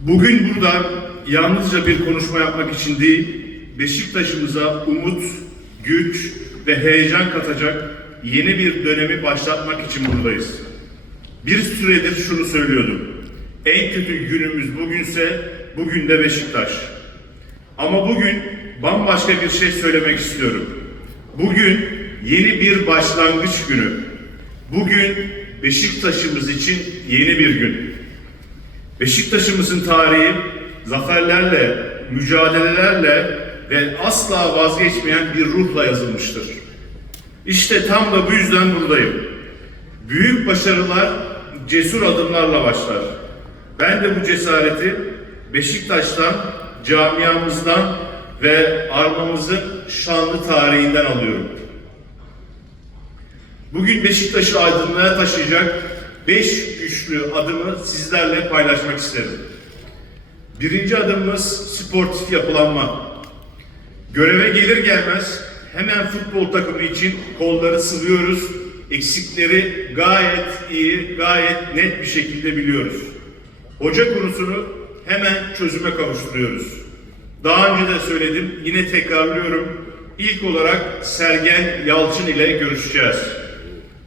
Bugün burada yalnızca bir konuşma yapmak için değil, Beşiktaş'ımıza umut, güç ve heyecan katacak yeni bir dönemi başlatmak için buradayız. Bir süredir şunu söylüyordum. En kötü günümüz bugünse bugün de Beşiktaş. Ama bugün bambaşka bir şey söylemek istiyorum. Bugün yeni bir başlangıç günü. Bugün Beşiktaş'ımız için yeni bir gün. Beşiktaş'ımızın tarihi zaferlerle, mücadelelerle ve asla vazgeçmeyen bir ruhla yazılmıştır. İşte tam da bu yüzden buradayım. Büyük başarılar cesur adımlarla başlar. Ben de bu cesareti Beşiktaş'tan, camiamızdan ve armamızın şanlı tarihinden alıyorum. Bugün Beşiktaş'ı aydınlığa taşıyacak beş güçlü adımı sizlerle paylaşmak isterim. Birinci adımımız sportif yapılanma. Göreve gelir gelmez hemen futbol takımı için kolları sıvıyoruz. Eksikleri gayet iyi, gayet net bir şekilde biliyoruz. Hoca konusunu hemen çözüme kavuşturuyoruz. Daha önce de söyledim, yine tekrarlıyorum. İlk olarak Sergen Yalçın ile görüşeceğiz.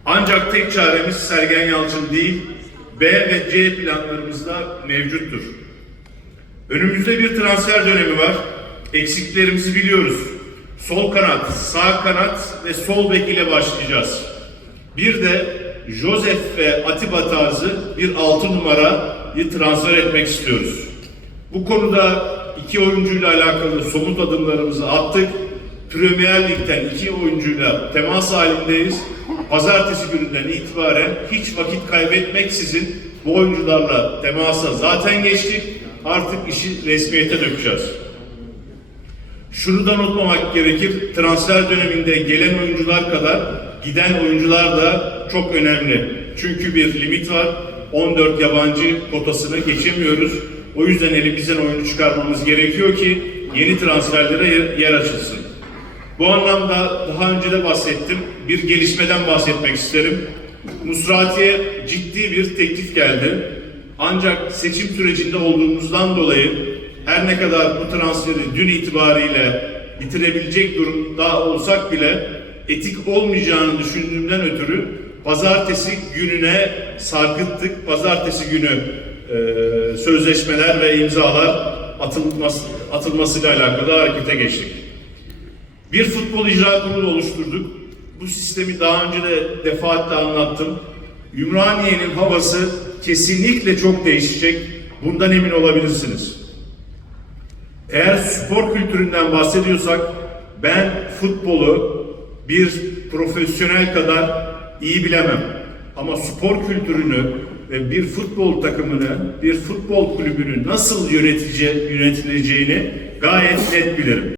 Ancak tek çaremiz Sergen Yalçın değil, B ve C planlarımızda mevcuttur. Önümüzde bir transfer dönemi var. Eksiklerimizi biliyoruz. Sol kanat, sağ kanat ve sol bek ile başlayacağız. Bir de Josef ve Atiba tarzı bir altı numarayı transfer etmek istiyoruz. Bu konuda iki oyuncuyla alakalı somut adımlarımızı attık. Premier Lig'den iki oyuncuyla temas halindeyiz. Pazartesi gününden itibaren hiç vakit kaybetmeksizin bu oyuncularla temasa zaten geçtik. Artık işi resmiyete dökeceğiz. Şunu da unutmamak gerekir. Transfer döneminde gelen oyuncular kadar giden oyuncular da çok önemli. Çünkü bir limit var. 14 yabancı kotasını geçemiyoruz. O yüzden elimizden oyuncu çıkarmamız gerekiyor ki yeni transferlere yer açılsın. Bu anlamda daha önce de bahsettim. Bir gelişmeden bahsetmek isterim. Musrati'ye ciddi bir teklif geldi. Ancak seçim sürecinde olduğumuzdan dolayı her ne kadar bu transferi dün itibariyle bitirebilecek durumda olsak bile etik olmayacağını düşündüğümden ötürü pazartesi gününe sarkıttık. Pazartesi günü e, sözleşmeler ve imzalar atılması, atılmasıyla alakalı harekete geçtik. Bir futbol icra kurulu oluşturduk. Bu sistemi daha önce de defaatle anlattım. Ümraniye'nin havası kesinlikle çok değişecek. Bundan emin olabilirsiniz. Eğer spor kültüründen bahsediyorsak ben futbolu bir profesyonel kadar iyi bilemem. Ama spor kültürünü ve bir futbol takımını, bir futbol kulübünü nasıl yönetice, yönetileceğini gayet net bilirim.